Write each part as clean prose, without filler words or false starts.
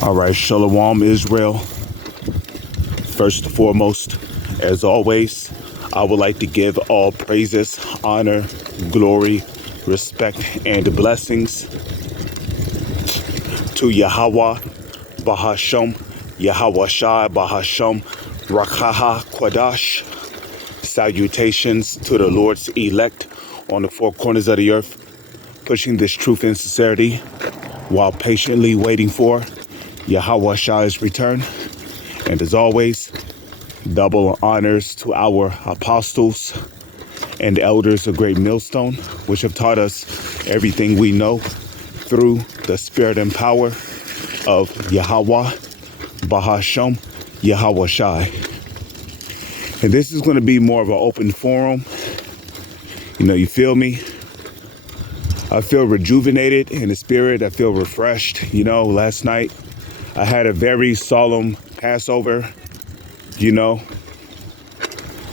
All right, Shalom Israel. First and foremost, as always, I would like to give all praises, honor, glory, respect, and blessings to Yahweh, Bahasham, Yahweh Shai, Bahasham, Rakaha, Kwadash. Salutations to the Lord's elect on the four corners of the earth, pushing this truth and sincerity while patiently waiting for Yahweh Shai's return. And as always, double honors to our apostles and elders of Great Millstone, which have taught us everything we know through the spirit and power of Yahweh, Bahasham, Yahweh Shai. And this is going to be more of an open forum. You feel me? I feel rejuvenated in the spirit. I feel refreshed. Last night I had a very solemn Passover,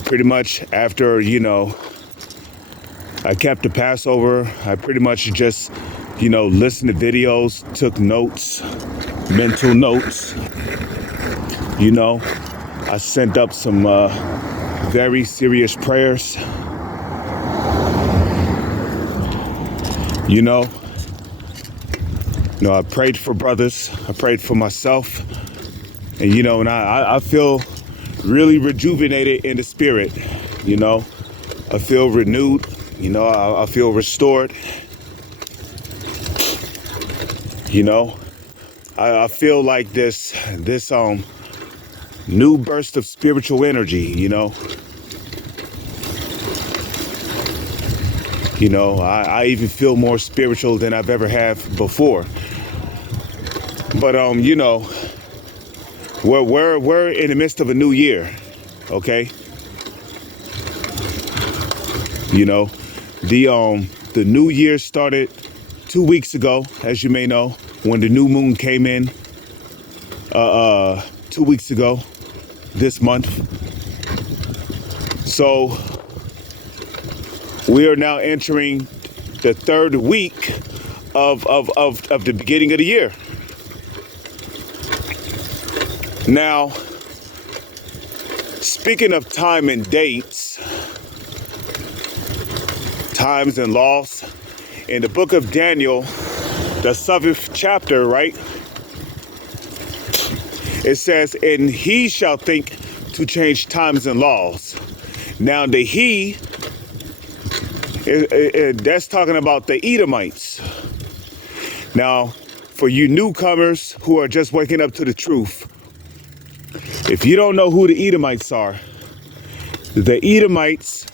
pretty much after, I kept the Passover. I pretty much just, listened to videos, took notes, mental notes. I sent up some very serious prayers. I prayed for brothers. I prayed for myself. And, I feel really rejuvenated in the spirit. I feel renewed. I feel restored. I feel like this new burst of spiritual energy, I even feel more spiritual than I've ever have before. But we're in the midst of a new year, okay? The new year started 2 weeks ago, as you may know, when the new moon came in 2 weeks ago this month. So we are now entering the third week of the beginning of the year. Now, speaking of time and dates, times and laws, in the book of Daniel, the 7th chapter, right? It says, and he shall think to change times and laws. Now, the he, that's talking about the Edomites. Now, for you newcomers who are just waking up to the truth, if you don't know who the Edomites are, the Edomites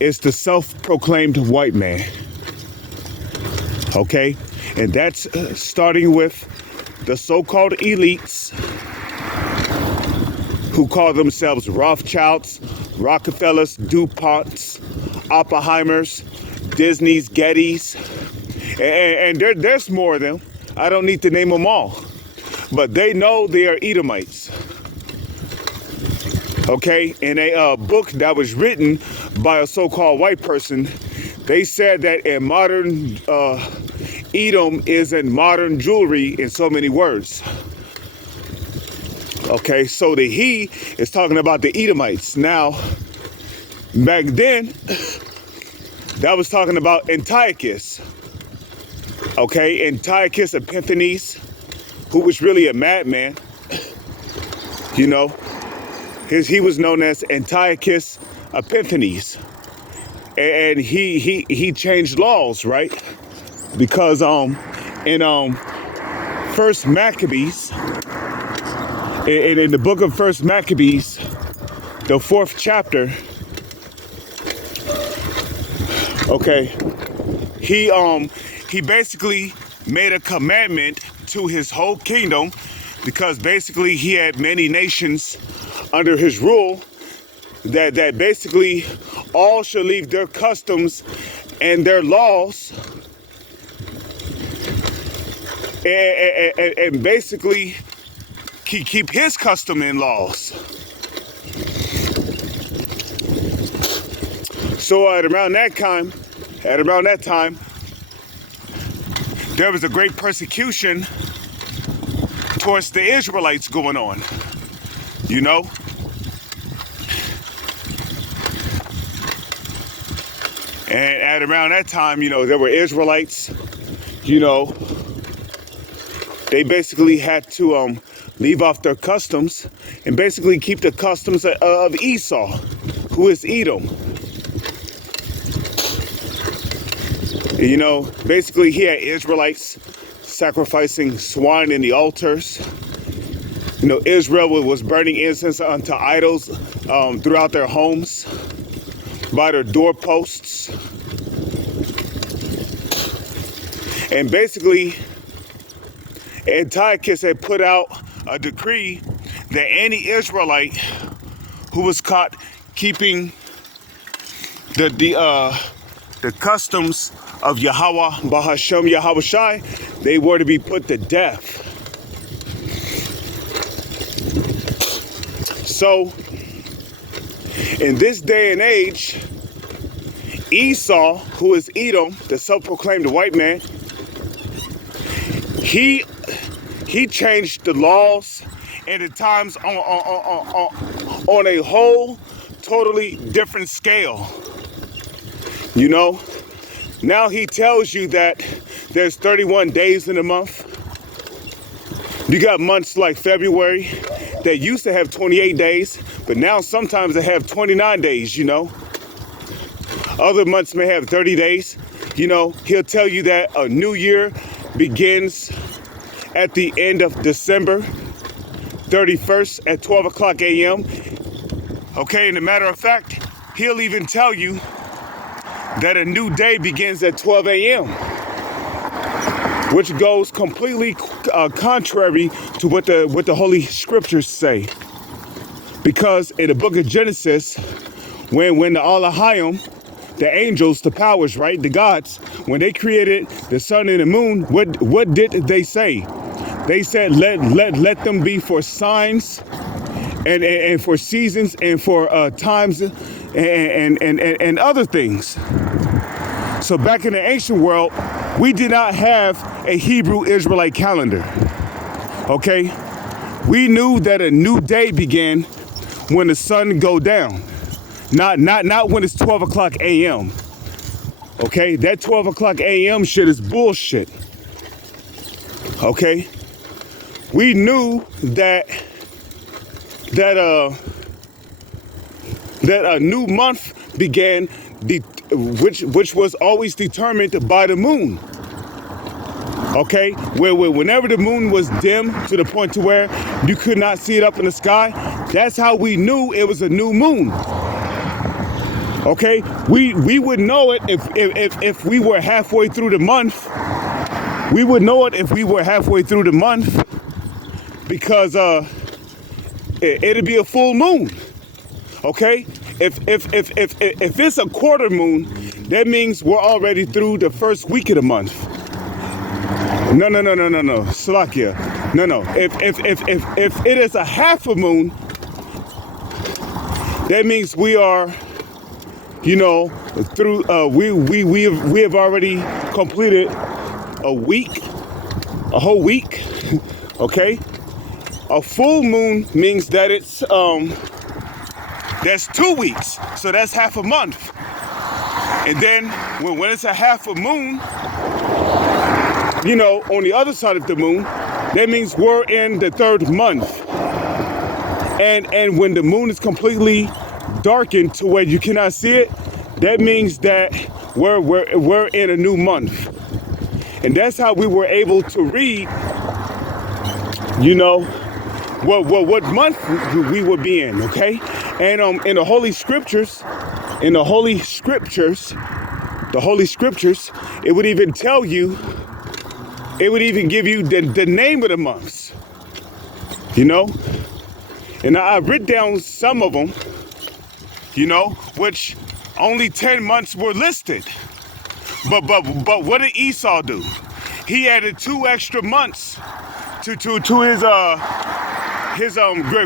is the self-proclaimed white man. Okay? And that's starting with the so-called elites who call themselves Rothschilds, Rockefellers, DuPonts, Oppenheimers, Disney's, Gettys, and there's more of them. I don't need to name them all. But they know they are Edomites. Okay, in a book that was written by a so-called white person, they said that in modern Edom is in modern jewelry in so many words. Okay, so the he is talking about the Edomites. Now, back then, that was talking about Antiochus. Okay, Antiochus Epiphanes, who was really a madman. He was known as Antiochus Epiphanes. And he changed laws, right? Because in First Maccabees, in the book of First Maccabees, the 4th chapter, okay, he basically made a commandment to his whole kingdom, because basically he had many nations under his rule, that basically all should leave their customs and their laws and basically keep his custom and laws. So at around that time, there was a great persecution towards the Israelites going on, you know? And at around that time, there were Israelites, they basically had to leave off their customs and basically keep the customs of Esau, who is Edom. Basically he had Israelites sacrificing swine in the altars. Israel was burning incense unto idols throughout their homes, by their doorposts. And basically, Antiochus had put out a decree that any Israelite who was caught keeping the customs of Yahweh, Bahashem, Yahweh Shai, they were to be put to death. So, in this day and age, Esau, who is Edom, the self-proclaimed white man, he changed the laws and the times on a whole totally different scale. Now he tells you that there's 31 days in a month. You got months like February that used to have 28 days, but now sometimes they have 29 days, Other months may have 30 days. He'll tell you that a new year begins at the end of December 31st at 12 o'clock a.m. Okay, and a matter of fact, he'll even tell you that a new day begins at 12 a.m., which goes completely contrary to what the Holy Scriptures say. Because in the book of Genesis, when the Elohim, the angels, the powers, right, the gods, when they created the sun and the moon, what did they say? They said, let them be for signs and for seasons and for times and other things. So back in the ancient world, we did not have a Hebrew Israelite calendar. Okay? We knew that a new day began when the sun go down. Not when it's 12 o'clock a.m. Okay? That 12 o'clock a.m. shit is bullshit. Okay? We knew that a new month began, which was always determined by the moon. Okay, where whenever the moon was dim to the point to where you could not see it up in the sky, that's how we knew it was a new moon. Okay, we would know it if we were halfway through the month. We would know it if we were halfway through the month, because it'd be a full moon. Okay, if it's a quarter moon, that means we're already through the first week of the month. No, Slakia. No. If it is a half a moon, that means we are, through. We have already completed a whole week. Okay. A full moon means that it's that's 2 weeks, so that's half a month. And then when it's a half a moon, on the other side of the moon, that means we're in the third month. And when the moon is completely darkened to where you cannot see it, that means that we're in a new month. And that's how we were able to read, what month we would be in, okay? And in the Holy Scriptures, it would even tell you, it would even give you the name of the months, And I've written down some of them, which only 10 months were listed. But what did Esau do? He added 2 extra months to his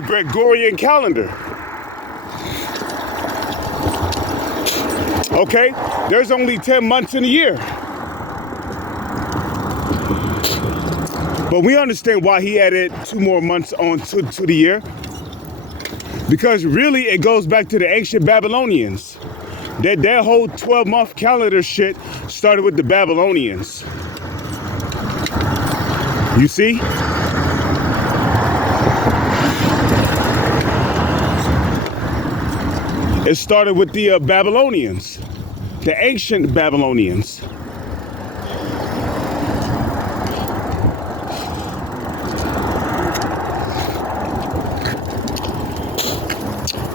Gregorian calendar. Okay, there's only 10 months in a year. But we understand why he added 2 more months on to the year. Because really it goes back to the ancient Babylonians. That whole 12-month calendar shit started with the Babylonians. You see? It started with the Babylonians, the ancient Babylonians.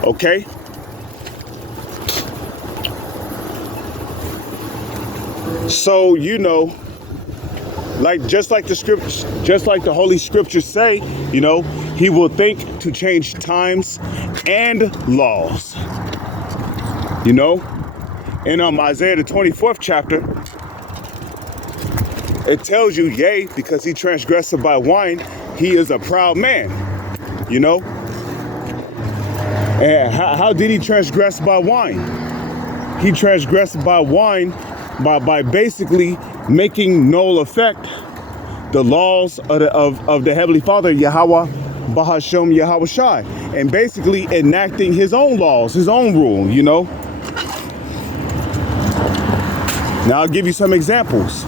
Okay? So, you know, just like the scriptures, just like the Holy Scriptures say, you know, he will think to change times and laws. You know, in Isaiah the 24th chapter, it tells you, yea, because he transgressed by wine, he is a proud man. You know, and how did he transgress by wine? He transgressed by wine by basically making null effect the laws of the Heavenly Father, Yahweh, Bahashem, Yahweh Shai, and basically enacting his own laws, his own rule, you know. Now I'll give you some examples.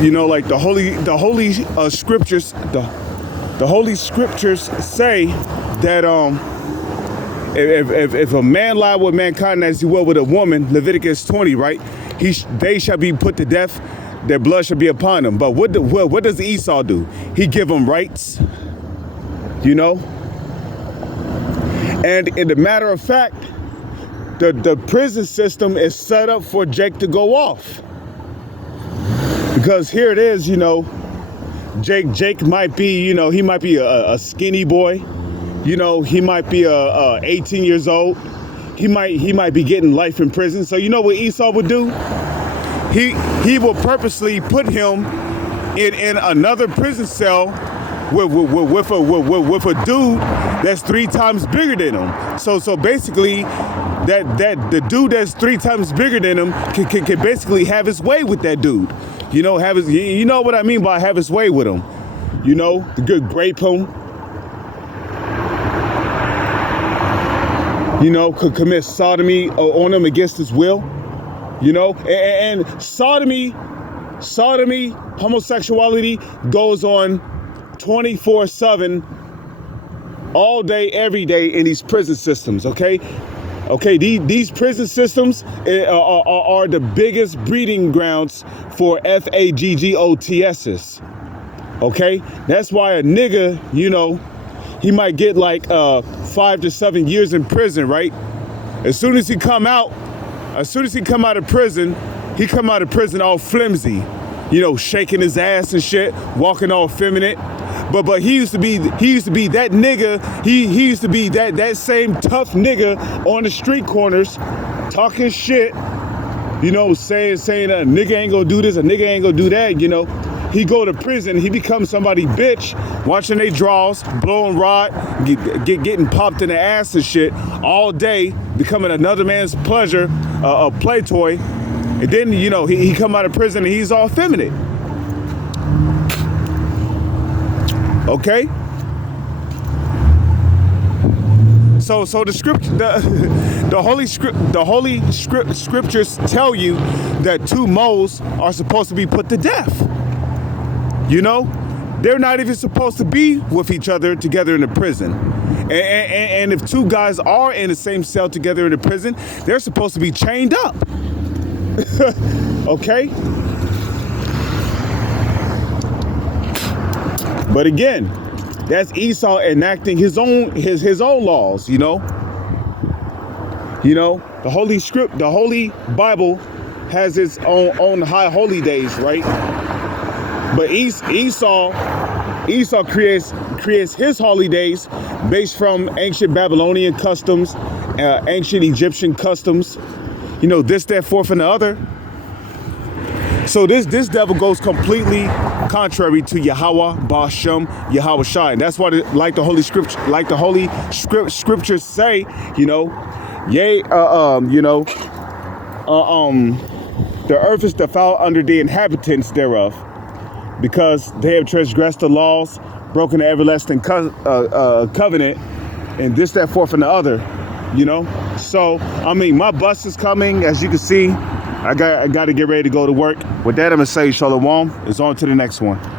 You know, like the holy scriptures, the Holy Scriptures say that if a man lie with mankind as he will with a woman, Leviticus 20, right? They shall be put to death. Their blood shall be upon them. But what does Esau do? He give them rights, you know. And in the matter of fact, the prison system is set up for Jake to go off. Because here it is, you know, Jake might be, you know, he might be a skinny boy. You know, he might be 18 years old. He might be getting life in prison. So you know what Esau would do? He will purposely put him in another prison cell with a dude that's 3 times bigger than him. So basically, that the dude that's 3 times bigger than him can basically have his way with that dude. You know, you know what I mean by have his way with him. You know, the good grape him. You know, could commit sodomy on him against his will. You know, and sodomy, homosexuality goes on 24/7, all day, every day in these prison systems. Okay, these prison systems are the biggest breeding grounds for FAGGOTSs. Okay, that's why a nigga, you know, he might get like 5 to 7 years in prison, right? As soon as he come out of prison, he come out of prison all flimsy, you know, shaking his ass and shit, walking all effeminate. But he used to be that nigga. He used to be that same tough nigga on the street corners, talking shit, you know, saying a nigga ain't gonna do this, a nigga ain't gonna do that, you know. He go to prison, he becomes somebody bitch, watching they draws, blowing rod, getting popped in the ass and shit all day, becoming another man's pleasure, a play toy. And then, you know, he come out of prison and he's all feminine. Okay? So the holy scriptures tell you that 2 moles are supposed to be put to death. You know, they're not even supposed to be with each other together in the prison. And if 2 guys are in the same cell together in the prison, they're supposed to be chained up. Okay? But again, that's Esau enacting his own laws, you know. You know, the Holy Bible has its own high holy days, right? But Esau creates his holy days based from ancient Babylonian customs, ancient Egyptian customs, you know, this, that, fourth, and the other. So this devil goes completely contrary to Yahweh, Bahashem, Yahweh Shai. And that's why, like the Holy Scriptures say, you know, yea, you know, the earth is defiled under the inhabitants thereof. because they have transgressed the laws, broken the everlasting covenant, and this, that, fourth, and the other, you know? So, I mean, my bus is coming, as you can see. I got to get ready to go to work. With that, I'm going to say shalom. It's on to the next one.